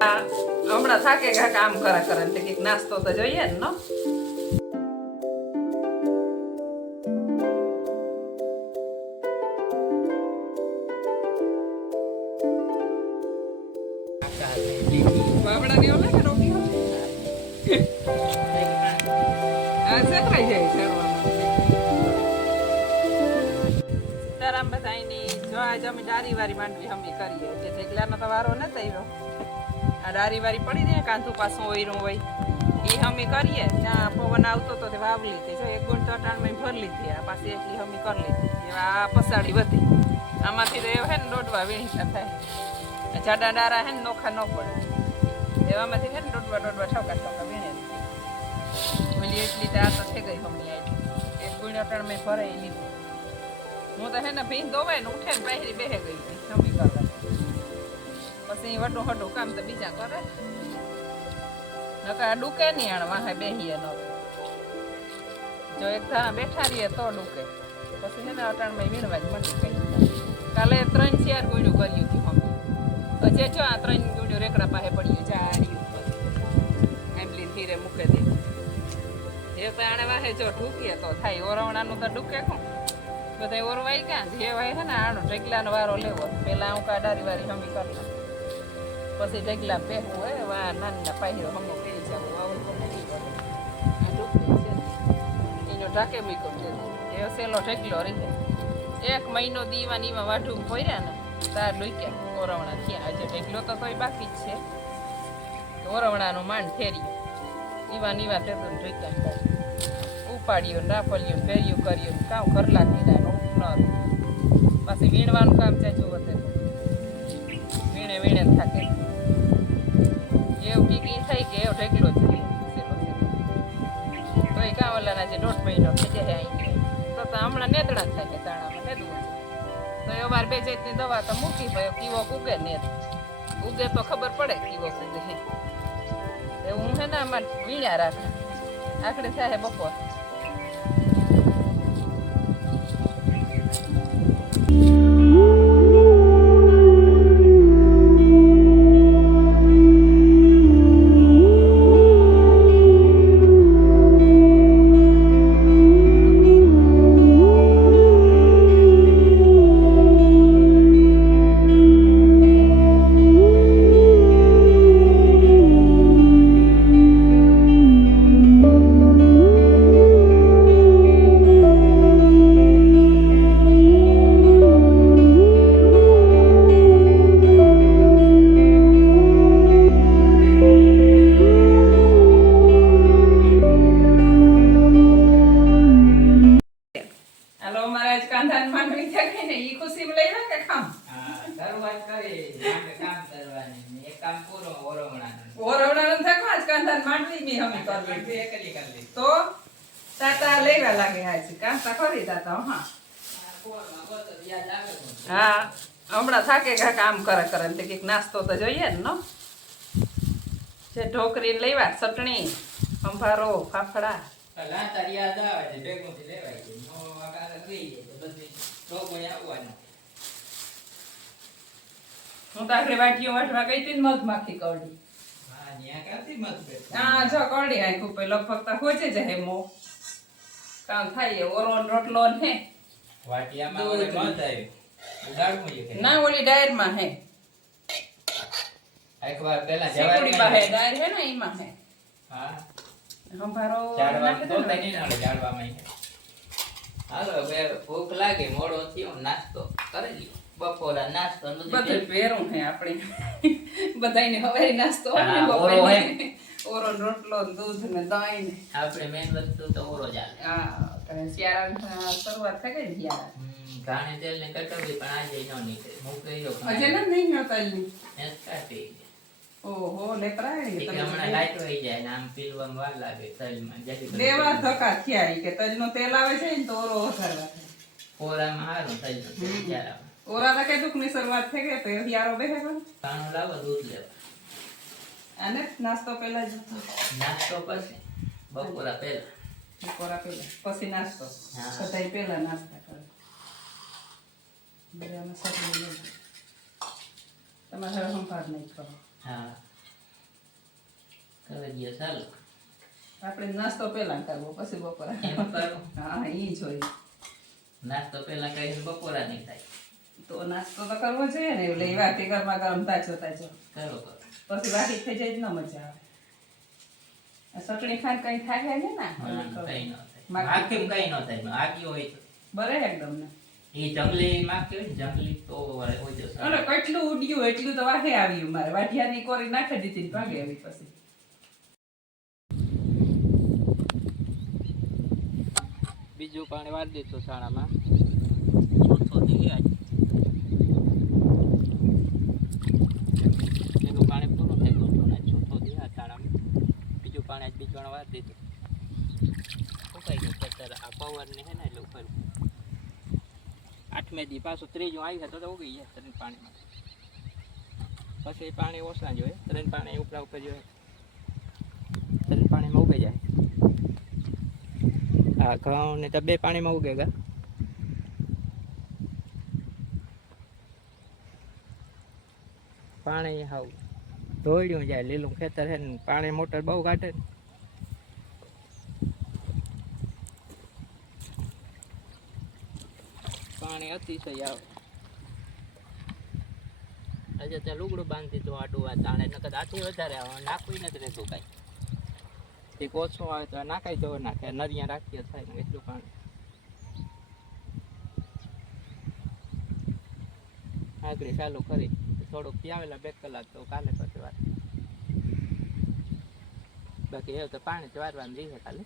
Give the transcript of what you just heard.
હમણાં થાકે કામ કરે કરે ને કંઈક નાસ્તો તો જોઈએ ને નો બાબડાની ઓલે કે રોટી હા સેતરાઈ જાય સીતારામ બધાની જો આજ અમે ડારી વારી માંડવી હમી કરીએ જે ઢેકલાનો તો વારો ન થયો આ ડારી વારી પડી દે કાંધું પાછું ઓયરું હોય એ હમી કરીએ ત્યાં પવન આવતો તો તે વાવ લીધી જો એક ગુણ તો અટાણમાં ભર લીધી આ પાછી એટલી હમી કરી લીધી એવા આ પસાડી વધી આમાંથી તો એવું હે ને દોડવા વીણીતા થાય જાડા ડારા હે ને નોખા ન પડે એવામાંથી હે ને દોડવા ઠોકા વીણે ઓલી એટલી દાર તો થઈ ગઈ હમણી આવી એક ગુણ અટાણમાં ભરાઈ લીધી હું તો હે ને ભીન દોવાય ને ઉઠે ને પહેરી બેહે ગઈ હમી કરવા પછી વડું હડું કામ તો બીજા કરે નકા ડૂકે નહીં આણ વાહે બેહીએ ન જો એક ધારા બેઠા રહીએ તો ડૂકે પછી છે ને અટાણમાં વીણવા જ મંડી કઈ કાલે 3-4 ગુણ્યું કર્યું હતું મમ્મી હજે જો આ 3 ગુણ્યું રેકડા પાસે પડ્યું જારી ઉપર એમ્બલીન ધીરે મૂકે દે એ તો આણે વાહે જો ઢૂકીએ તો થાય ઓરવણાનું તો ડૂકે કોણ બધા ઓરવાય ક્યાં જે વાય છે ને આનો ઢેકલાનો વારો લેવો પેલા હું કાડારી વારી હમી કરી પછી ઢેકલા પહેવું હોય વા નાના પાહિરો હમો પેલી જાવ આવું તો નથી કરે આ ડૂકું છે એનો ઢાકે મીકો છે એ સેલો ઢેકલો રહે 1 મહિનો દીવાનીમાં વાઢું ભર્યા ને તાર ડૂક્યા ઓરવણા થયા આજે ઢેકલો તો કોઈ બાકી જ છે ઓરવણાનું માંડ ફેર્યું દીવાનીવા તે તો ઢેક્યા ઉપાડ્યું રાફલ્યું ફેર્યું કર્યું કામ ઘર લાગી ના ન પાછી વીણવાનું કામ ચાચું વધે વીણે થાકે એવું ટીકી થાય કે એવો ઢેકલો જ તો એ કાં ઓલાના જે 1.5 મહિનો થઈ જાય અહીં તો હમણાં નેદડા થાય કે દાણામાં નેદવું તો એ વાર 2 જાતની દવા તો મૂકી ભાઈ કીવો ઉગે નેદ ઉગે તો ખબર પડે કીવો ઉગે એવું હું હે ને આમાં વીણ્યા રાખે આખડે થાય બપોર તો તાતા લેવા લાગે છે કાંતા ખરી તાતા હા હમણાં થાકે કામ કરે કરે ને કંઈક નાસ્તો તો જોઈએ ને નો જે ઢોકરી લેવા ચટણી સંભારો ફાફડા હું તો આગળ વાટીઓ વાટવા ગઈ હતી ને મધમાખી કવડી હા જો કવડી આખું પેલો ફક્ત હોજે જ હે મો કામ થાય ઓરોન રોટલો ને વાટિયામાં ઓલે મધ આવ્યો ઉગાડવું કે ના ઓલી ડાયર માં હે એકવાર પેલા જવારી પાસે ડાયર હે ને એમાં હે હા સંભારો ચાડવા તો તની ના ચાડવામાં હાલો બે ભૂખ લાગે મોડો થયો નાસ્તો કરી લ્યો બપોરા નાસ્તો બધું પેરું હે આપણે બધાઈને હવારી નાસ્તો ને બપોરે ઓરો રોટલો દૂધ ને દહીં ને આપણે મેન વસ્તુ તો ઓરો ચાલે હા તો શિયાળાની શરૂઆત થઈ ગઈ શિયાળા ઘાણે તેલ ને કટોરી પણ આજે ન નીકળે મૂકેલો અજે ન નહીં ન તેલ ની એસ કાટી ઓહો લેપરાણી તો હમણાં લાઈટ હોઈ જાય ને આમ પીલવામાં વાર લાગે તેલમાં જલ્દી દેવા ધક્કા થયા કે તેલનો તેલ આવે છે ને તો ઓરો વધારવા ઓરામાં હારું તેલ ચાલે ઓરા તો કે દુખની શરૂઆત થઈ ગઈ તો યારો બેહે પણ કાણો લાવો દૂધ લેવા અને નાસ્તો પહેલા જ નાસ્તો પછી બપોરા પહેલા પછી નાસ્તો બધાય પહેલા નાસ્તા કરે બધાને સપનું તમારે હવે સંભાળ નહીં કરો હા હવે દિવસ ચાલો આપણે નાસ્તો પહેલા કરવો પછી બપોરે એમ કરો હા ઈ જોઈએ નાસ્તો પેલા કરીને બપોરા નહીં થાય તો નાસ્તો તો કરવો જોઈએ ને એટલે એ વાટી ગરમા ગરમ તાજો તાજો કરો કરો પછી વાટી થઈ જાય જ ન મજા આવે આ ચટણી ખાંડ કઈ થાય ને ના કઈ ન થાય આખી કઈ ન થાય આખી હોય તો બરે એકદમ ને એ જંગલી માં કેવી ને જંગલી તો હોય જશે અરે કેટલું ઉડ્યું એટલું તો વાહે આવ્યું મારે વાટિયાની કોરી નાખી દીધી ને ભાગે આવી પછી બીજું પાણી વાળી દીધું શાળામાં ચોથો દી આજ એનું પાણી પૂરું થઈ ગયું ને ચોથો દી આ શાળામાં બીજું પાણી આજ બીજું વાળી દીધું સુકાઈ ગયું ખેતર આ પવનને હે ને એટલે ઉપર 8મે દી પાછું ત્રીજું આવી તો ઉગી ગયા તરીને પાણીમાં પછી પાણી ઓછા જોઈએ તરીને પાણી ઉપરા ઉપર જોઈએ તરીને પાણીમાં ઉગી જાય હા ઘઉં ને તો બે પાણીમાં ઉગે ગા પાણી હાવ ધોળ્યું જાય લીલું ખેતર છે ને પાણી મોટર બહુ કાઢે ને પાણી અતિશય આવે આજે ત્યાં લુગડું બાંધી દીધું આડું આ તાણે નકર આથી વધારે આવે નાખવું નથી રહેતું કાંઈ તે ઓછું આવે તો નાખાઈ દો નાખે નરિયા રાખીએ થાય ને એટલું પાણી આગળ ચાલુ કરી થોડુંક પીવાવેલા 2 કલાક તો કાલે પછી વાત બાકી એવું તો પાણી જ વારવાનું રહીએ કાલે